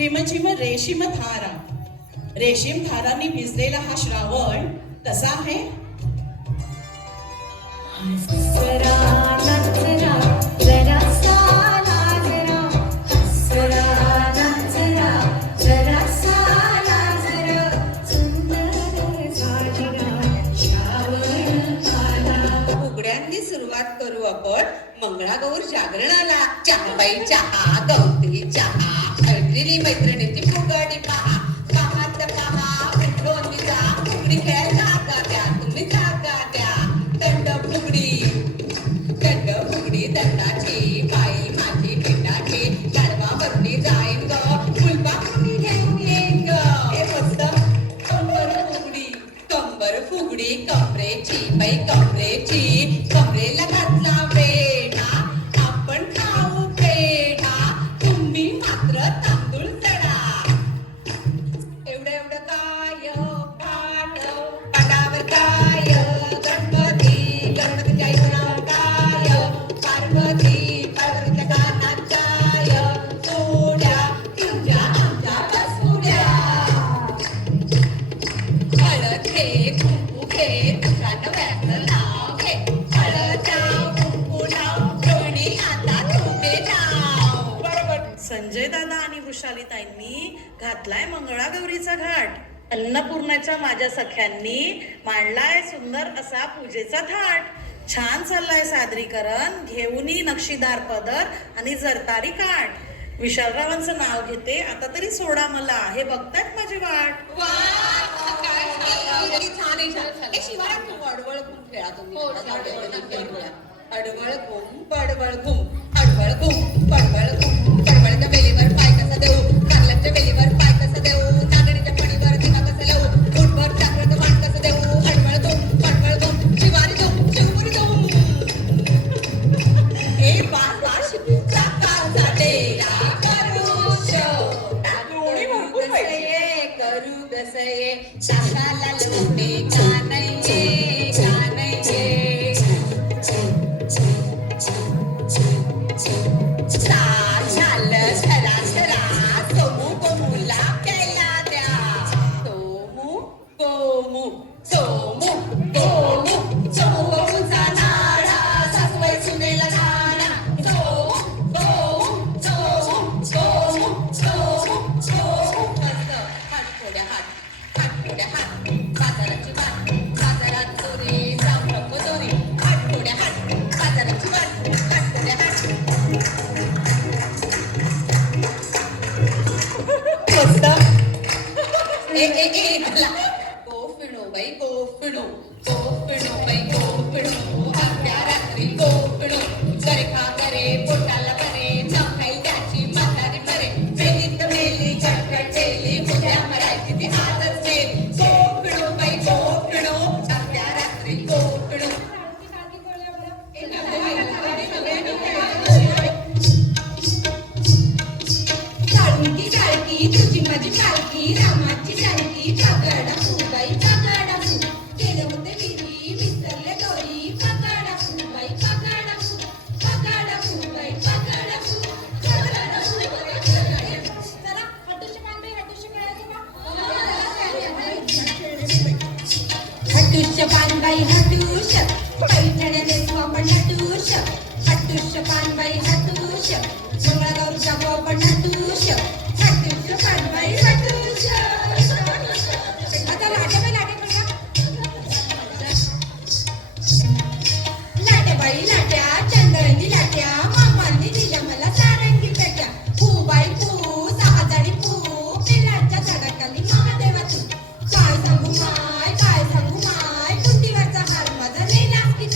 रेमझिम रेशीम धारा, रेशीम धारांनी भिजलेला हा श्रावण कसा आहे? फुगड्यांनी सुरुवात करू आपण मंगळागौर जागरणाला. चहाबाई चहा, गवती चहा, मैत्रिणीची फुगडी पहा, पाहात पहा, मित्रोनी जा, फुगडी खेळायला जागा द्या, तुम्ही जागा द्या. दंड फुगडी दंडाची, बाई माझी पिंडाची, गाढवावरती जाईन ग, फुलपाखुडी घेऊन येईन ग. हे मस्त कंबर फुगडी कमरेची, बाई कमरेची, कमरेला घातला वेढा, आपण खाऊ पेढा, तुम्ही मात्र तांदूळ चढा. एवढं काय पाठव पाटावर काय, गणपतीच्या इथं काय, पार्वतीच्या गाण्यात काय, सोड्या तुझ्या आमच्या बसुड्या. हळद घे, कुंकू घे, तुझ्या नव्याचं नाव घे, हळद जाव, कुंकू लाव, रोहिणी आता तुझे जाव. बरोबर. संजय दादा आणि वृषालीताईंनी घातलाय मंगळागौरीचा घाट. अन्नपूर्णाच्या माझ्या सख्यांनी मांडलाय सुंदर असा पूजेचा थाट. छान चाललाय सादरीकरण, घेऊनी नक्षीदार पदर आणि जरतारी काठ. विशालरावांचं नाव घेते, आता तरी सोडा मला, हे बघतायत माझी वाट. शिवारात अडवळ घुम खेळा तुम्ही. अडवळ घुम पडवळ घुम, अडवळ घुम पडवळ घुम. पडवळच्या वेलीवर पाय कसा देऊ, कारल्याच्या वेलीवर पाय कसा देऊ, नागणीच्या फणीवर दिवा कसा लावू, फुटभर चाकराचं मान कसं देऊ. अडवळ घुम पडवळ घुम, शिवारी घुम शिवपुरी घुम. हे बाबा शिवचा काचा डेरा करू शो, करू गसये, शाखाला लोटे गाणये गाणये. साल सरा सरा, सोमू कोमूला प्यायला द्या. सोमू कोमू, सोमू कोमू, सोमू कोमूचा नाडा, सासूबाई सुनेला नाडा. सोमू कोमू, सोमू कोमू, सोमू सोमू. मस्त हात थोड्या हात, हात थोड्या हात, बाजाराची बात, बाजारात चोरी, जाऊ नको चोरी. हात थोड्या हात, बाजाराची बात, हात थोड्या हात. गोफिणो बाई गोफिणो, गोफिणो बाई गोफिणो, अर्ध्या रात्री गोफिणो. करे खा करे, पोटाला करे, चमकाई त्याची म्हातारी बरे. मेलीत मेली झटकेली, उद्या मरायची ती आजच मेली. गोफिणो बाई गोफिणो, अर्ध्या रात्री गोफिणो. साळुंकी साळकी, तुझी माझी पालखी, रामाची सारखी, पगाडा फुबाई पगाडा फू. केले होते विधी, विसरले दोरी, पगाडा फुबाई पगाडा फू, पगाडा फुबाई पगाडा फू, पगाडा फुबाई पगाडा फू. जरा हटूशे पानबाई, हटूशे खेळायचं का? हटूश पानबाई हटूश, पैठण्या नेसू आपण हटूश. हटूश पानबाई हटूश, मंगळागौर जाऊ आपण हटूश. हटूश पानबाई हटूश. आता लाटेबाई लाटेबाई लाटेबाई लाट्या, चंदळी लाट्या, मामांनी दिल्या मला सारंगी पेट्या. फुबाई फू, सहाजाडी फू, पिलाच्या झाडाखाली महादेवा तू. काय सांगू माय, काय सांगू माय, कुंडीवरचा हार माझा नेलास की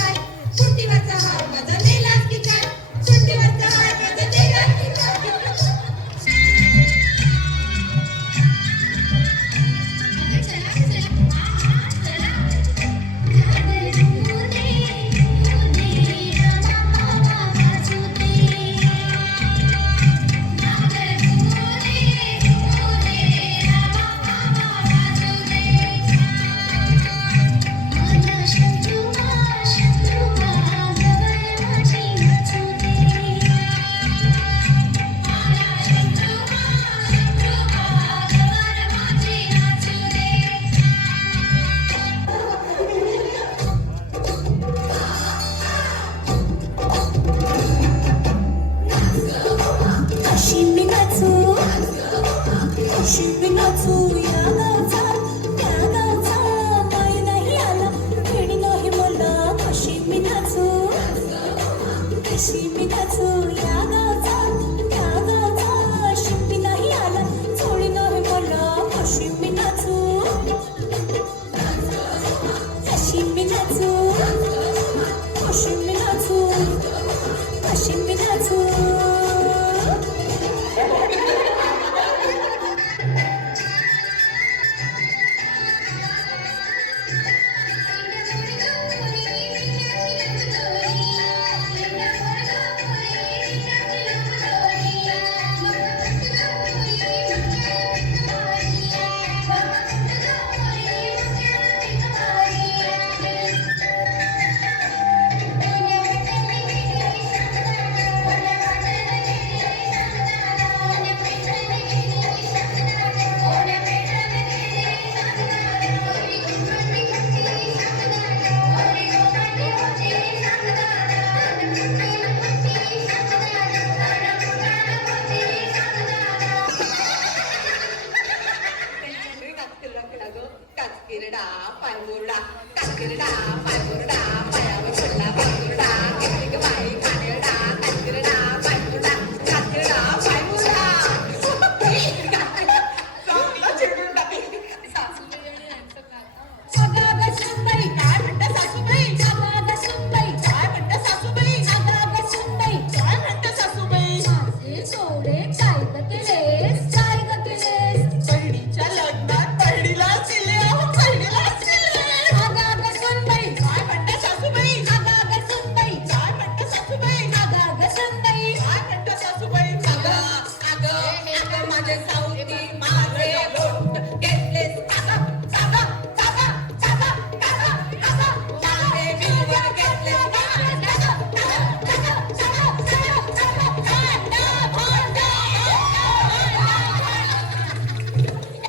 कशी मी नाचू या गावचा शिंपी नाही आला थोडी नाही मला कशी मी नाचू कशी मी नाचू कशी मी नाचू कशी मी नाचू काचकिरडा पायमुरडा काचकिरडा पायमुरडा पायावर पडला पायमुरडा घेतली ग बाई खानेरडा काचकिरडा पायमुरडा काचकिरडा पायमुरडा चांगला चिडून टाकली अगं सुनबाई काय म्हणता सासूबाई अगं सुनबाई काय म्हणता सासूबाई अगं सुनबाई काय म्हणता सासूबाई माझे सोडे काय ग केलेस बहिणीच्या लग्नात बहिणीला दिले बहिणीला दिले अगं सुनबाई काय म्हणता सासूबाई अगं सुनबाई काय म्हणता सासूबाई अगं सुनबाई काय म्हणता सासूबाई अगं माझे सावती माझे लोट घेतलेस माझे बिलवर घेतले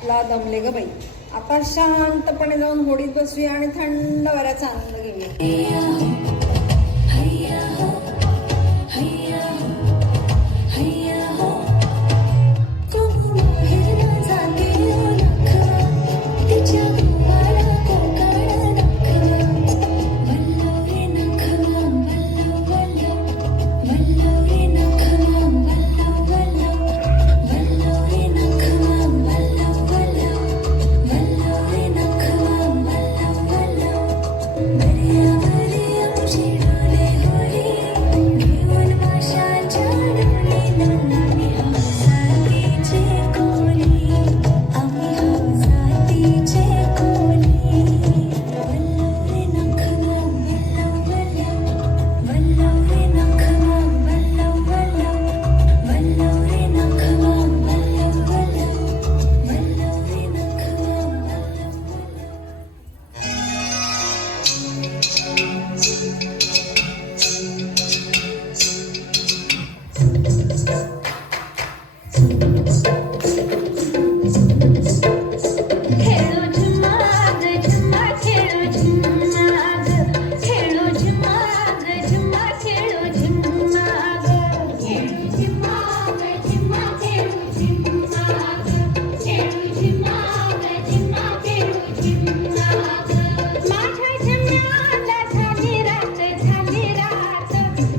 ला दमले ग बाई आता शांतपणे जाऊन होडीत बसूया आणि थंड वाऱ्याचा आनंद घेऊया हैया हो हैया हो हैया हो कोण हेरला जाते नखवा तिच्या गोवाला कोकाड नखवा वल्लव रे नखवा वल्लव रे नखवा वल्लव रे नखवा वल्लव रे नखवा दर्यावरी चिडोले होई घेऊन माशाच्या डोलीनं आम्ही हौसातीचे कोली वल्लव रे नखवा वल्लव रे नखवा वल्लव रे नखवा खेळो झुम्मा ग झुम्मा खेळो झुम्मा ग खेळो झुम्मा ग झुम्मा खेळो झुम्मा ग खेळो झुम्मा ग झुम्मा खेळो झुम्मा ग खेळो झुम्मा ग झुम्मा खेळो झुम्मा ग माझ्या झुम्म्याला झाली रात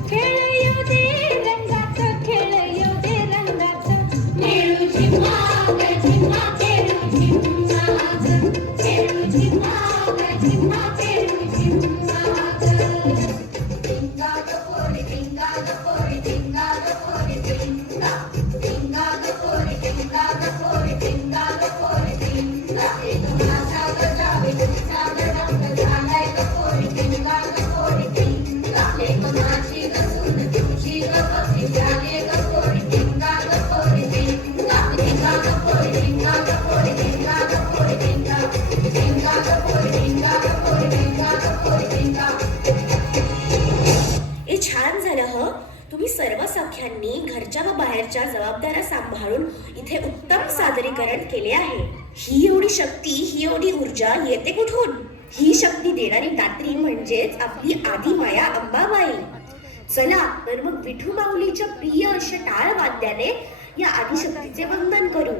खेळ येऊ दे रंगात खेळ येऊ दे रंगात खेळो झुम्मा ग झुम्मा खेळो झुम्मा ग खेळो झुम्मा ग झुम्मा खेळो झुम्मा ग टिंगा ग पोरी टिंगा ग पोरी टिंगा ग पोरी टिंगा टिंगा ग पोरी टिंगा ग पोरी टिंगा ग पोरी टिंगा माझा ग जावे तुझा ग रंग झालाय ग पोरी टिंगा ग पोरी टिंगा माझी ग सून तुझी ग बघी झाली ग पोरी टिंगा ग पोरी टिंगा टिंगा ग पोरी टिंगा ग पोरी टिंगा ग पोरी टिंगा टिंगा ग पोरी टिंगा ग पोरी टिंगा ग पोरी टिंगा हे छान झालं ह तुम्ही सर्व सख्यांनी घरच्या व बाहेरच्या जबाबदाऱ्या सांभाळून इथे उत्तम सादरीकरण केले आहे. ही एवढी शक्ती ही एवढी ऊर्जा येते कुठून? ही शक्ती देणारी दात्री म्हणजेच आपली आदिमाया अंबाबाई. चला तर मग विठू माऊलीच्या प्रिय अशा टाळ वाद्याने या आदिशक्तीचे वंदन करू.